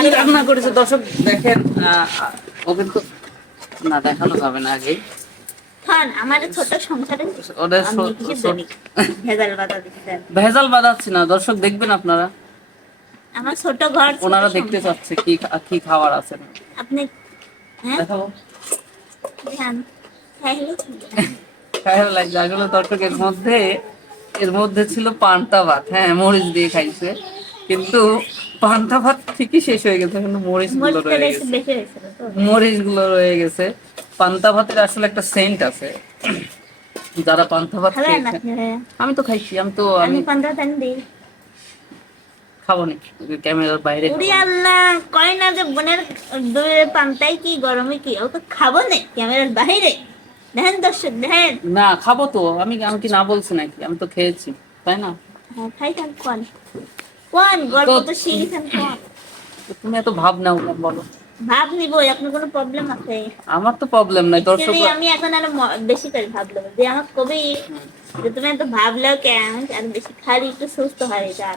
কি রান্না করেছে। দর্শক দেখেন না দেখানো যাবে না আগে ভেজাল বাঁধাচ্ছি না দর্শক দেখবেন আপনারা। আমার ছোট ঘর ওনারা দেখতে চাচ্ছে কি কি খাবার আছে। আপনি হ্যাঁ? দেখাবো। ধ্যান খাইলে লাগছে আসলে দর্শক মধ্যে এর মধ্যে ছিল পান্তা ভাত হ্যাঁ মরিচ দিয়ে খাইছে। কিন্তু পান্তা ভাত ঠিকই শেষ হয়ে গেছে কিন্তু মরিচগুলো রয়ে গেছে। মরিচগুলো রয়ে গেছে। পান্তা ভাতের আসলে একটা সেন্ট আছে। যারা পান্তা ভাত খেয়েছে আমি তো খাইছি আমি তো আমি পনেরো টান দিই। খাব নি ক্যামেরার বাইরে আল্লাহ কয় না যে বোনের দইয়ের পান্তাই কি গরমে কি? ও তো খাব না ক্যামেরার বাইরে। দেখেন দর্শক দেখেন। না খাব তো। আমি আমি কি না বলছি নাকি? আমি তো খেয়েছি তাই না? হ্যাঁ খাইছেন কোন? কোন গল্প তো- তো শিখেছেন কোন তুমি এত ভাব নাও না বলো। ভাব নিব আপনার কোনো প্রবলেম আছে? আমার তো প্রবলেম নাই দর্শক আমি এখন আরও বেশি করে ভাবলাম যে আমার কবি যে তুমি এত ভাবলেও কেন আর বেশি খালি একটু সুস্থ হয় এটা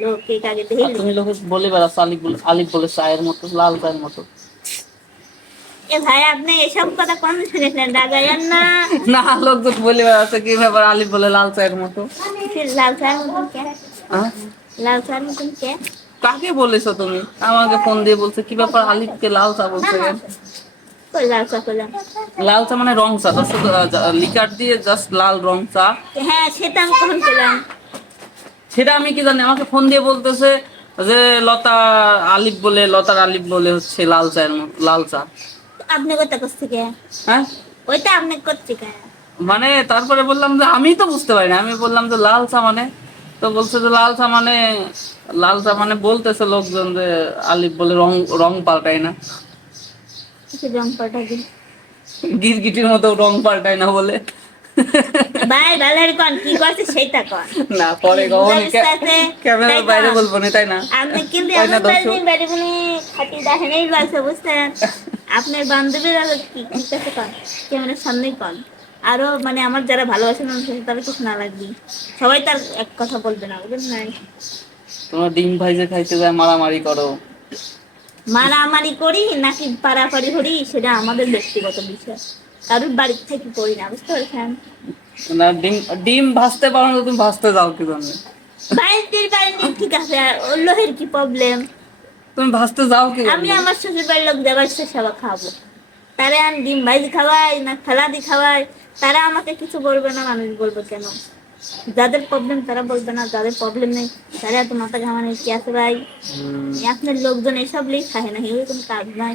লোকে কাকে দেখি তুমি লোকে বলে বেড়াচ্ছ আলিফ বলে আলিফ বলে চায়ের মতো লাল চায়ের মতো। এ ভাই আপনি এসব কথা কোন শুনেছেন? রাগাইয়ান না। না লোকজন বলে বেড়াচ্ছে কি ব্যাপার? আলিফ বলে লাল চায়ের মতো। লাল চায়ের মতন কে? হ্যাঁ? লাল চায়ের মতন কে? কাকে বলেছ তুমি? আমাকে ফোন দিয়ে বলছে কি ব্যাপার? আলিফকে লাল চা বলছে? লাল মানে রং চা দর্শক লিকার দিয়ে জাস্ট লাল রং চা। হ্যাঁ সেটা আমি করলাম সেটা আমি কি জানি আমাকে ফোন দিয়ে বলতেছে যে লতা আলিফ বলে লতার আলিফ বলে হচ্ছে লাল চায়ের মতো লাল চা। আপনি কোথা করছে কে? হ্যাঁ? ওইটা আপনি করছে কে? মানে তারপরে বললাম যে আমি তো বুঝতে পারি না আমি বললাম যে লাল চা মানে তো বলছে যে লাল চা মানে লাল চা মানে বলতেছে লোকজন যে আলিফ বলে রং রং পাল্টায় না। রং গিরগিটির মতো রং পাল্টায় না বলে। ভাই ভালের কোন কি করছে সেটা কন। না পরে কখন ক্যামেরার বাইরে বলব না তাই না? কিন্তু খাটি দেখেনই বুঝছেন? আপনার বান্ধবীরা কি? কি কাছে কন। ক্যামেরার সামনেই কন। আরও মানে আমার যারা ভালোবাসেন তারা কিছু না লাগবে। সবাই তার এক কথা বলবে না বুঝলেন না তোমরা ডিম ভাইজে খাইতে যায় মারামারি করো। মারামারি করি নাকি পারাপারি করি সেটা আমাদের ব্যক্তিগত বিষয়। কারোর বাড়ির থেকে করি না বুঝতে পারছেন? না ডিম ডিম ভাজতে পারো না তুমি ভাজতে যাও কি জন্য? বাড়ির বাড়ির ঠিক আছে। লোহের কি প্রবলেম তুমি ভাসতে যাও কি আমি আমার শ্বশুর বাড়ির লোক দেবার সেবা খাব। তারা আমি ডিম ভাজি খাওয়াই না খেলাদি খাওয়াই তারা আমাকে কিছু বলবে না মানুষ বলব কেন? যাদের প্রবলেম তারা বলবে না যাদের প্রবলেম নেই তারা এত মাথা ঘামানোর কি আছে ভাই? আপনার লোকজন এসব লিখ খায় না এরকম কাজ নাই